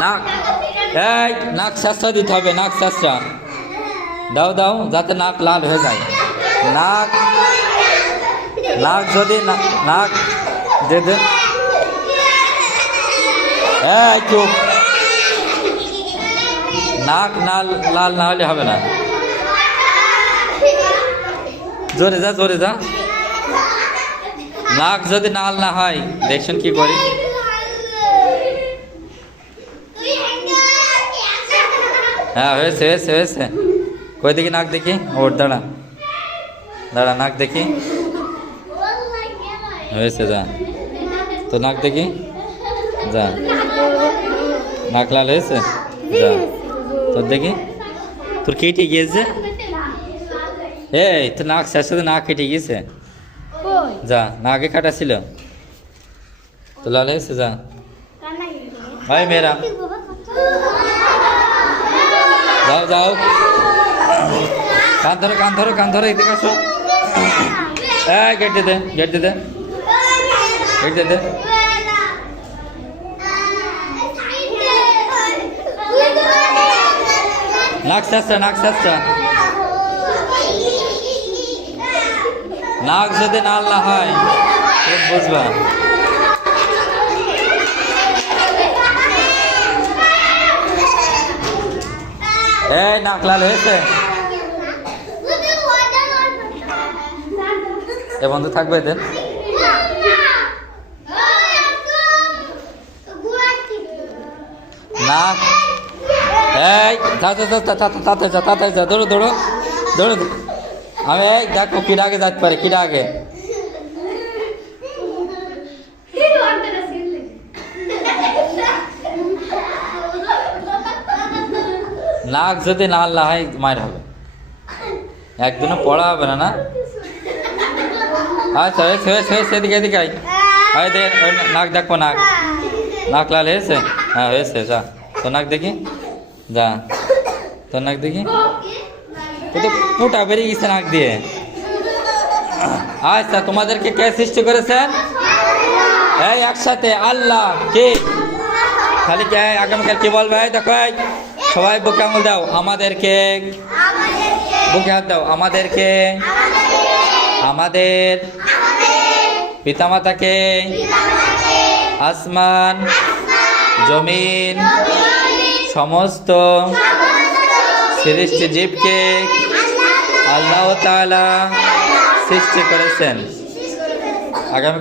নাক, এই নাক শাস্ত্রা দিতে হবে, নাক শাস্ত্রা দাও দাও, যাতে নাক লাল হয়ে যায়। নাক, নাক যদি নাক দে দে, এই চুপ, নাক না লাল না হলে হবে না। জোরে যা, জোরে যা। নাক যদি লাল না হয় দেখছেন কি করি। হ্যাঁ হয়েছে হয়েছে হয়েছে। কই দেখি নাক দেখি, ওর দাঁড়া দাঁড়া, নাক দেখি হয়েছে, যা তো নাক দেখি, যা নাক লাল হয়েছে, যা তোর দেখি, তোর কেটে গিয়েছে, এই তোর নাক শেষ সাথে নাক কেটে গিয়েছে, যা না আগে কাটা ছিল তো লাল হয়েছে, যা ভাই মেয়েরা যাও যাও, কান ধরো কান ধরো কান ধরো, এদিকে আসো, গেট দে দে, গেট দে দে, গেট দে দে। নাক শাস্ত্রা, নাক শাস্ত্রা, নাক যদি লাল না হয় তুমি বুঝবা। এই নাক লাল হয়েছে, এ বন্ধু থাকবে দেন। নাক, এই তাতে যা, তাতে যা, দৌড়ো দৌড়ো দৌড়ো। আমি এই দেখো কিটা আগে যাতে পারে, কিটা আগে। নাক যদি লাল না হয় মায়ের হবে, একদিনও পড়া হবে না। না আচ্ছা হয়েছে হয়েছে হয়েছে, এদিকে এদিকে আই, দে নাক দেখো, নাক নাক লাল হয়েছে, হ্যাঁ হয়েছে, যা তো নাক দেখি, যা তোর নাক দেখি, ও তো পুটা বেরিয়ে গেছে নাক দিয়ে। আচ্ছা তোমাদেরকে কে সৃষ্টি করেছেন? এই একসাথে আল্লাহ। কে? খালি কে? আগামীকাল কি বলবে? দেখো সবাই বুকে আঙুল দাও, আমাদেরকে, বুকে হাত দাও, আমাদেরকে, আমাদের পিতামাতাকে, আসমান জমিন সমস্ত সৃষ্টি জীবকে আল্লাহ তাআলা সৃষ্টি করেছেন। আগামী